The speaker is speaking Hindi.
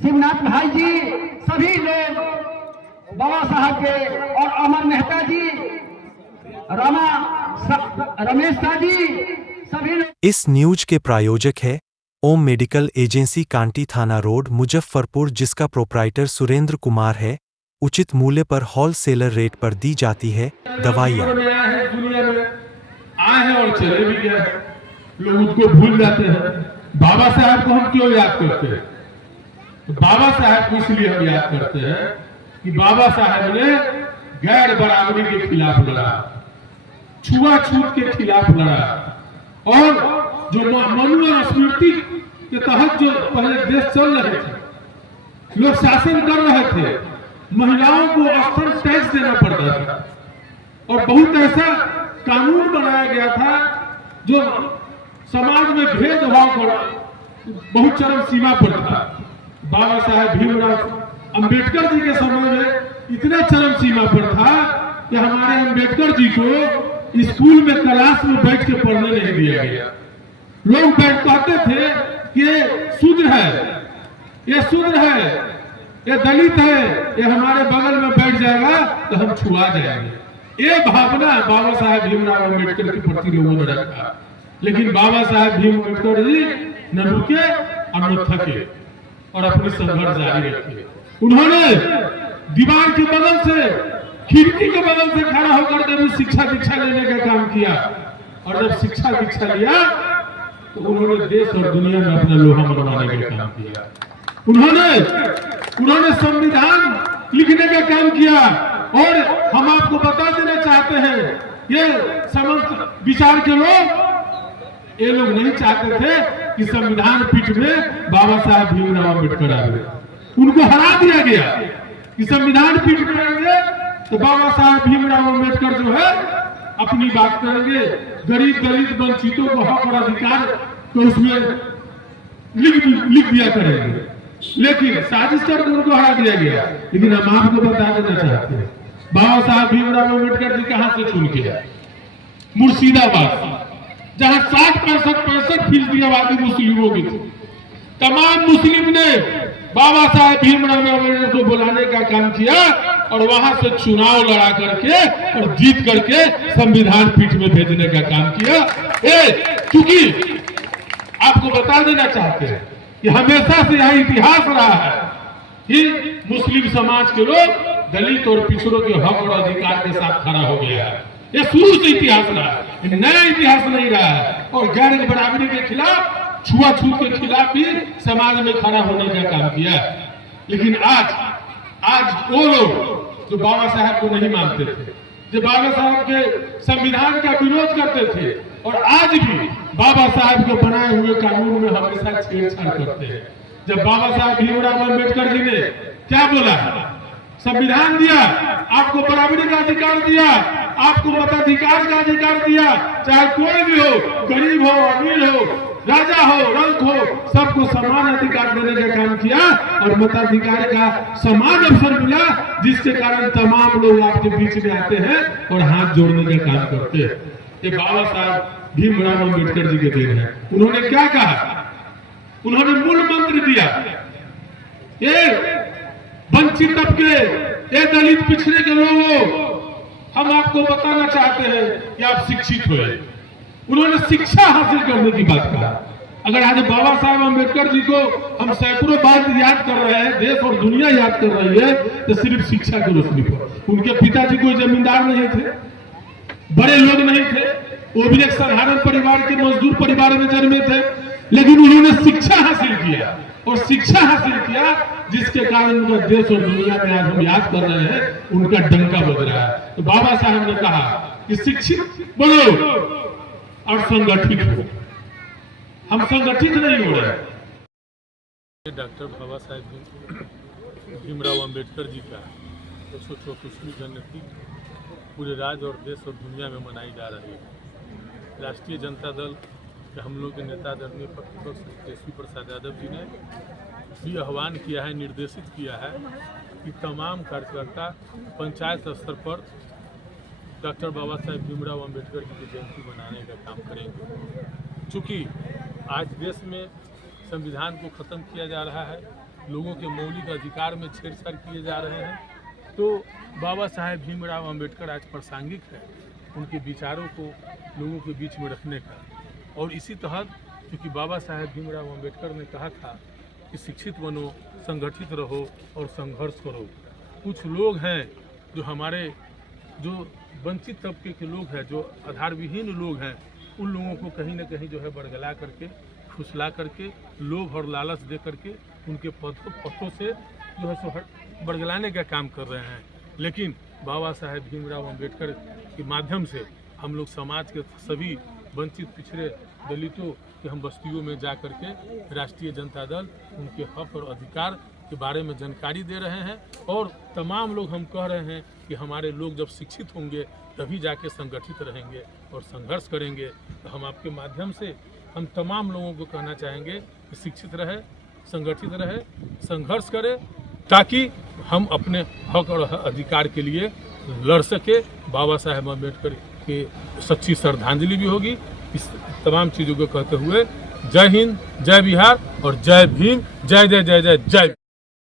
शिवनाथ भाई जी, सभी लोग, बाबा साहब के, और अमर मेहता जी, रमेश शाह जी, सभी लोग। इस न्यूज के प्रायोजक है ओम मेडिकल एजेंसी, कांटी थाना रोड, मुजफ्फरपुर, जिसका प्रोप्राइटर सुरेंद्र कुमार है। उचित मूल्य पर होलसेलर रेट पर दी जाती है दवाइयाँ। दुनिया में आए हैं और चले भी गए हैं, लोग उसको भूल जाते हैं। बाबा साहब को हम क्यों याद करते हैं? तो बाबा साहब को इसलिए हम याद करते हैं कि बाबा साहब ने गैर बराबरी के खिलाफ लड़ा, छुआछूत के खिलाफ लड़ा, और जो मनु और स्मृति के तहत जो पहले देश चल रहे थे, लोग शासन कर रहे थे, महिलाओं को अस्थल टैक्स देना पड़ता था, और बहुत ऐसा कानून बनाया गया था जो समाज में भेदभाव को बहुत चरम सीमा पर था। बाबा साहेब भीमराव अंबेडकर जी के समय में इतना चरम सीमा पर था कि हमारे अंबेडकर जी को स्कूल में क्लास में बैठ के पढ़ने नहीं दिया गया। लोग कहते थे कि ये शूद्र है, ये शूद्र है, ये दलित है, ये हमारे बगल में बैठ जाएगा तो हम छुआ जाएंगे। ये भावना बाबा साहेब भीमराव अंबेडकर के प्रति लोगों ने रखा, लेकिन बाबा साहेब भीम अम्बेडकर जी न रुके और न थके और अपनी संघर्ष जारी रखे। उन्होंने दीवार के बगल से, खिड़की के बगल से खड़ा होकर जब शिक्षा दीक्षा लेने का काम किया, और जब शिक्षा दीक्षा लिया तो उन्होंने देश और दुनिया में अपना लोहा मनवाने का काम किया। उन्होंने संविधान लिखने का काम किया, और हम आपको बता देना चाहते हैं, ये समस्त विचार के लोग, ये लोग नहीं चाहते थे कि संविधान पीठ में बाबा साहब भीमराव अम्बेडकर आए। उनको हरा दिया गया कि संविधान पीठ में आएंगे तो बाबा साहब भीमराव अम्बेडकर जो है अपनी बात करेंगे, गरीब दलित वंचितों को हक और अधिकार तो उसमें लिख दिया करेंगे। लेकिन साजिश करके उनको हरा दिया गया। लेकिन हम आपको बता देना चाहते हैं, बाबा साहब भीमराव अम्बेडकर जी कहां से चुन के आए? मुर्शिदाबाद, जहां 60-65% आबादी मुस्लिमों की थी। तमाम मुस्लिम ने बाबा साहेब भीमराव अम्बेडकर को बुलाने का काम किया, और वहां से चुनाव लड़ा करके और जीत करके संविधान पीठ में भेजने का काम किया। क्योंकि आपको बता देना चाहते हैं कि हमेशा से यह इतिहास रहा है कि मुस्लिम समाज के लोग दलित और पिछड़ों के हक और अधिकार के साथ खड़ा हो गया है। ये शुरू से इतिहास रहा है, नया इतिहास नहीं रहा है। और गैर बराबरी के खिलाफ, छुआछूत के खिलाफ भी समाज में खड़ा होने का काम किया। लेकिन आज वो लोग जो बाबा साहब को नहीं मानते थे, जो बाबा साहब के संविधान का विरोध करते थे, और आज भी बाबा साहब के बनाए हुए कानून में हमेशा छेड़छाड़ करते हैं। जब बाबा साहब भीमराव अम्बेडकर जी ने क्या बोला, संविधान दिया, आपको बराबरी का अधिकार दिया, आपको मताधिकार का अधिकार दिया, चाहे कोई भी हो, गरीब हो, अमीर हो, राजा हो, रंक हो, सबको समान अधिकार देने का काम किया, और मताधिकार का समान अवसर मिला, जिसके कारण तमाम लोग आपके बीच में आते हैं और हाथ जोड़ने का काम करते हैं। ये बाबा साहब भीमराव अम्बेडकर जी के देन है। उन्होंने क्या कहा? उन्होंने मूल मंत्र दिया, ये वंचित तबके, ये दलित पिछड़े के लोगों, हम आपको बताना चाहते हैं कि आप शिक्षित हुए। उन्होंने शिक्षा हासिल करने की बात कहा। अगर आज बाबा साहब अम्बेडकर जी को हम सैकड़ों बार याद कर रहे हैं, देश और दुनिया याद कर रही है, तो सिर्फ शिक्षा की रोशनी पर। उनके पिताजी कोई जमींदार नहीं थे, बड़े लोग नहीं थे, वो भी एक साधारण परिवार के मजदूर परिवार में जन्मे थे, लेकिन उन्होंने शिक्षा हासिल किया, और शिक्षा हासिल किया जिसके कारण उनका देश और दुनिया में आज हम याद कर रहे हैं, उनका डंका बज रहा है। तो बाबा साहब ने कहा कि शिक्षित बनो और संगठित हो। हम संगठित नहीं हो रहे। डॉक्टर बाबा साहेब भीमराव अम्बेडकर जी का 134वीं जन्मतिथि पूरे राज्य और देश और दुनिया में मनाई जा रही है। राष्ट्रीय जनता दल के हम लोग के नेता आदरणीय प्रतिपक्ष तेजस्वी प्रसाद यादव जी ने भी आह्वान किया है, निर्देशित किया है कि तमाम कार्यकर्ता पंचायत स्तर पर डॉक्टर बाबा साहेब भीमराव अम्बेडकर जी की जयंती मनाने का काम करेंगे। चूँकि आज देश में संविधान को ख़त्म किया जा रहा है, लोगों के मौलिक अधिकार में छेड़छाड़ किए जा रहे हैं। तो बाबा साहेब भीमराव अंबेडकर आज प्रासंगिक है उनके विचारों को लोगों के बीच में रखने का। और इसी तहत क्योंकि बाबा साहेब भीमराव अंबेडकर ने कहा था कि शिक्षित बनो, संगठित रहो और संघर्ष करो। कुछ लोग हैं जो हमारे जो वंचित तबके के लोग हैं, जो आधार विहीन लोग हैं, उन लोगों को कहीं ना कहीं जो है बरगला करके, फुसला करके, लोभ और लालच दे करके उनके पथों से जो है सो बरगलाने का काम कर रहे हैं। लेकिन बाबा साहेब भीमराव अंबेडकर के माध्यम से हम लोग समाज के सभी वंचित पिछड़े दलितों के हम बस्तियों में जा करके राष्ट्रीय जनता दल उनके हक और अधिकार के बारे में जानकारी दे रहे हैं। और तमाम लोग हम कह रहे हैं कि हमारे लोग जब शिक्षित होंगे तभी जाके संगठित रहेंगे और संघर्ष करेंगे। तो हम आपके माध्यम से हम तमाम लोगों को कहना चाहेंगे कि शिक्षित रहे, संगठित रहे, संघर्ष करें, ताकि हम अपने हक और अधिकार के लिए लड़ सके। बाबा साहेब अम्बेडकर के सच्ची श्रद्धांजलि भी होगी। इस तमाम चीज़ों को कहते हुए जय हिंद, जय बिहार और जय भीम, जय जय जय जय जय।